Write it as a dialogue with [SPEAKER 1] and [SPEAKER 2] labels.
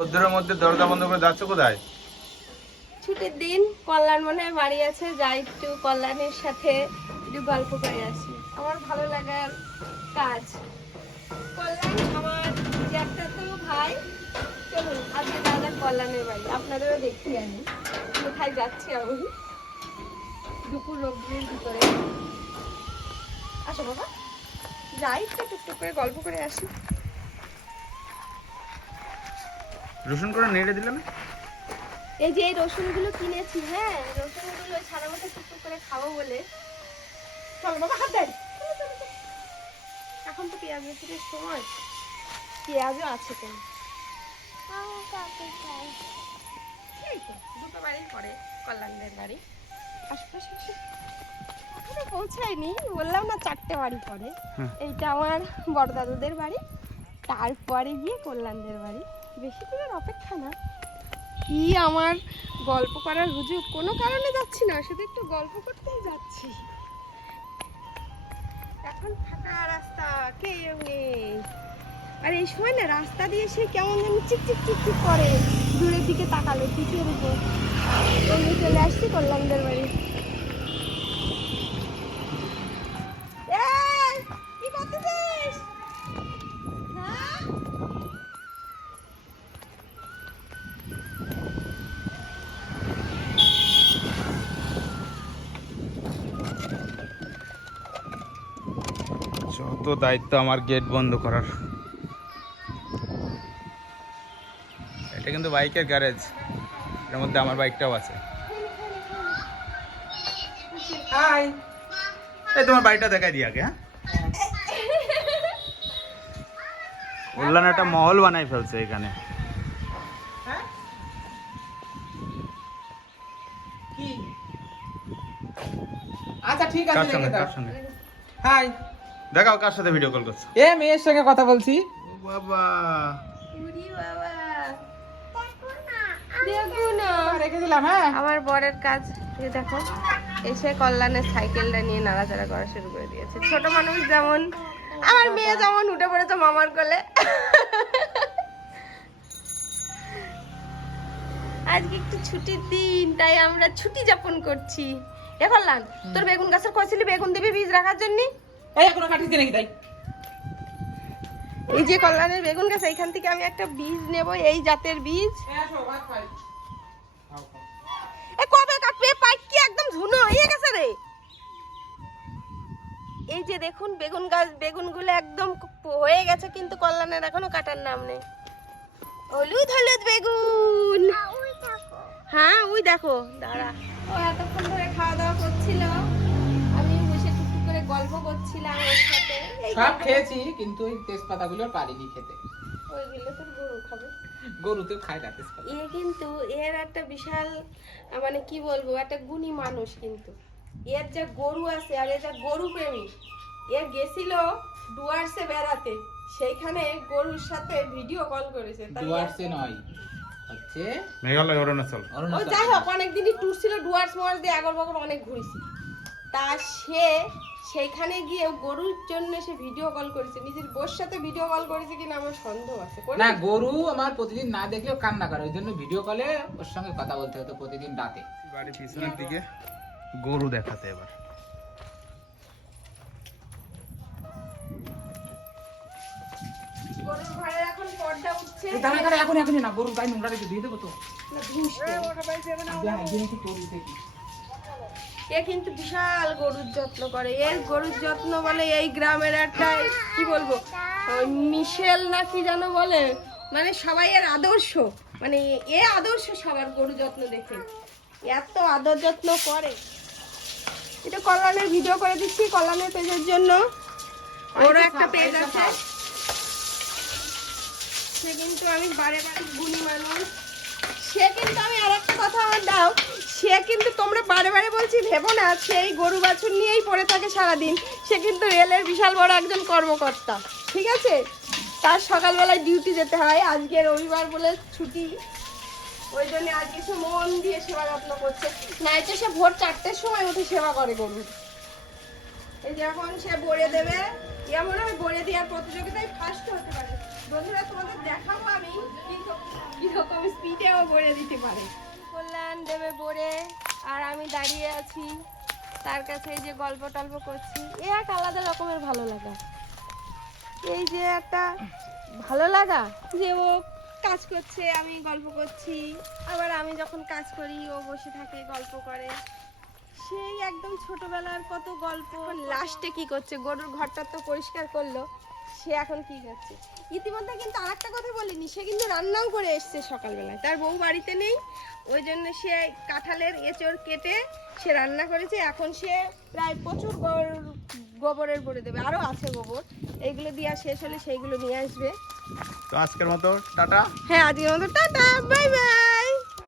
[SPEAKER 1] রোদ্দুরের মধ্যে দরজা বন্ধ করে যাচ্ছ কোথায়?
[SPEAKER 2] ছুটির দিন কল্যাণ মনে হয় বাড়ি আছে, যাই একটু কল্যাণের সাথে একটু গল্প করে আসি। আমার ভালো লাগার কাজ। কল্যাণ আমার একটা তো ভাই, চলুন, আজকে দাদা কল্যাণের বাড়ি। আপনাদেরও দেখতে আমি। কোথায় যাচ্ছি আমি? দুপুর রোদ্রের ভিতরে। আসো বাবা। যাই, একটু টুকটুক করে গল্প করে আসি।
[SPEAKER 1] রসুন করে নেড়ে দিলে না
[SPEAKER 2] এই যে এই রসুনগুলো কিনেছি হ্যাঁ রসুনগুলো ওই সারা মতো টুকটুক করে খাব বলে। চলো বাবা হাত দেন। চলো, চলো, চলো। এখন তো পেঁয়াজ রসুনের সময়। পেঁয়াজও আছে কেন দুটো বাড়ি পরে কল্যাণদের বাড়ি। আশপাশে পৌঁছায়নি বললাম না চারটে বাড়ি পরে।
[SPEAKER 1] হুম।
[SPEAKER 2] এইটা আমার বড় দাদুদের বাড়ি তারপরে গিয়ে কল্যাণদের বাড়ি। বেশি দূরের অপেক্ষা না। কি আমার গল্প করার হুজুর? কোনো কারণে যাচ্ছি না, শুধু একটু গল্প করতেই যাচ্ছি। এখন ফাঁকা রাস্তা কেউ নেই। আর এই সময় না রাস্তা দিয়ে সে কেমন যেন চিক চিক চিক চিক করে। দূরের দিকে তাকালে পিঠের উপর চলে আসছি কল্যাণদের বাড়ি।
[SPEAKER 1] যত দায়িত্ব আমার গেট বন্ধ করার। এটা কিন্তু বাইকের গ্যারেজ এর মধ্যে আমার বাইকটাও আছে। হাই এই তোমার বাড়িটা দেখাই দিই আগে হ্যাঁ? একটা মহল বানাই ফেলছে এখানে।
[SPEAKER 3] আচ্ছা ঠিক আছে হাই
[SPEAKER 1] দেখাও কার সাথে ভিডিও কল করছ?
[SPEAKER 3] এ মেয়ের সঙ্গে কথা বলছি।
[SPEAKER 1] ও বাবা।
[SPEAKER 2] বাবা। দেখো না
[SPEAKER 3] রেখে দিলাম হ্যাঁ।
[SPEAKER 2] আমার বরের কাজ এই দেখো এসে কল্যাণের সাইকেলটা নিয়ে নাড়াচাড়া করা শুরু করে দিয়েছে। ছোট মানুষ যেমন আমার মেয়ে যেমন উঠে পড়েছে মামার কোলে। আজকে একটু ছুটির দিন তাই আমরা ছুটি যাপন করছি। এ কল্যাণ তোর বেগুন গাছের কইছিলি বেগুন দিবি বীজ রাখার জন্য?
[SPEAKER 3] এই এখনও কাটিস নাকি তাই?
[SPEAKER 2] এই যে কল্যাণের বেগুন গাছ এইখান থেকে আমি একটা বীজ নেব এই জাতের বীজ। এ কবে কাটবে? পাইক কি একদম ঝুনো হয়ে গেছে রে। এই যে দেখুন বেগুন গাছ বেগুনগুলো একদম হয়ে গেছে কিন্তু কল্যাণের এখনও কাটার নাম নেই। হলুদ হলুদ বেগুন। হ্যাঁ ওই দেখো দাঁড়া। ও এতক্ষণ ধরে খাওয়া দাওয়া করছিল। গল্প করছিলাম ওর সাথে।
[SPEAKER 3] সব খেয়েছি কিন্তু ওই তেজপাতা গুলো পারিনি খেতে।
[SPEAKER 2] ওইগুলো তোর গরু খাবে।
[SPEAKER 3] গরু তো খায় না তেজপাতা।
[SPEAKER 2] এ কিন্তু এর একটা বিশাল মানে কি বলব একটা গুণী মানুষ কিন্তু। এর যা গরু আছে আর এর যা গরু প্রেমী এর গেছিল ডুয়ার্সে বেড়াতে। সেইখানে গরুর সাথে ভিডিও কল করেছে।
[SPEAKER 3] ডুয়ার্সে নয় হচ্ছে
[SPEAKER 1] মেঘালয় অরুণাচল।
[SPEAKER 2] ও যাই হোক অনেকদিনই ট্যুর ছিল ডুয়ার্স মোয়ার্স দিয়ে আগর বগর অনেক ঘুরেছি। তা সে সেইখানে গিয়ে গরুর জন্য সে ভিডিও কল করেছে। নিজের বোর সাথে ভিডিও কল করেছে কিনা আমার সন্দেহ আছে।
[SPEAKER 3] না গরু আমার প্রতিদিন না দেখলেও কান্না করে। ওই জন্য ভিডিও কলে ওর সঙ্গে কথা বলতে হতো প্রতিদিন রাতে।
[SPEAKER 1] বাড়ি পিছনের দিকে গরু দেখাতে এবার।
[SPEAKER 2] গরুর ঘরের এখন পর্দা উঠছে।
[SPEAKER 3] দাঁড়া দাঁড়া এখন এখন না গরুর গায়ে নোংরা রেখে দিয়ে দেবো তো।
[SPEAKER 2] না, এ কিন্তু বিশাল গরুর যত্ন করে। এর গরুর যত্ন বলে এই গ্রামের একটা কি বলব মিশেল না কি যেন বলে? মানে সবাই এর আদর্শ। মানে এ আদর্শ সবার গরু যত্ন দেখে। এত আদর যত্ন করে। এটা কল্যাণের ভিডিও করে দিচ্ছি কল্যাণের পেজের জন্য। ওরও একটা পেজ আছে। সে কিন্তু আমি বারে বারে গুণী মানুষ। সে কিন্তু আমি আর একটা কথা আমার দাও। সে কিন্তু তোমরা বারে বারে বলছি, ভেবো না, সেই গরু বাছুর নিয়েই পড়ে থাকে সারাদিন। সে কিন্তু রেলের বিশাল বড় একজন কর্মকর্তা, ঠিক আছে? তার সকালবেলায় ডিউটি যেতে হয়। আজকে রবিবার বলে ছুটি। ওই জন্য আজকে কিছু মন দিয়ে সেবা যত্ন করছে। নাইতে সে ভোর চারটের সময় উঠে সেবা করে গরু। এই যে এখন সে বড়ে দেবে। এমন হয় বড়ে দেওয়ার প্রতিযোগিতায় ফার্স্ট হতে পারে। বন্ধুরা, তোমাদের দেখাবো আমি কীরকম স্পিডেও বলে দিতে পারে। কল্যাণ দেবে বলে আর আমি দাঁড়িয়ে আছি তার কাছে এই যে গল্প টল্প করছি। এ এক আলাদা রকমের ভালো লাগা। এই যে একটা ভালো লাগা যে ও কাজ করছে, আমি গল্প করছি। আবার আমি যখন কাজ করি, ও বসে থাকে, গল্প করে। সেই একদম ছোটবেলার কত গল্প। লাস্টে কি করছে? গরুর ঘরটা তো পরিষ্কার করল। সে এখন কি করছে? ইতিমধ্যে কিন্তু আর একটা কথা বলিনি সে কিন্তু রান্নাও করে এসছে সকালবেলায়। তার বউ বাড়িতে নেই ওই জন্য সে কাঁঠালের এঁচড় কেটে সে রান্না করেছে। এখন সে প্রায় প্রচুর গোবর- গোবরের ভরে দেবে। আরও আছে গোবর। এইগুলো দেওয়া শেষ হলে সেইগুলো নিয়ে আসবে।
[SPEAKER 1] তো আজকের মতো টাটা।
[SPEAKER 2] হ্যাঁ আজকের মতো টাটা বাই বাই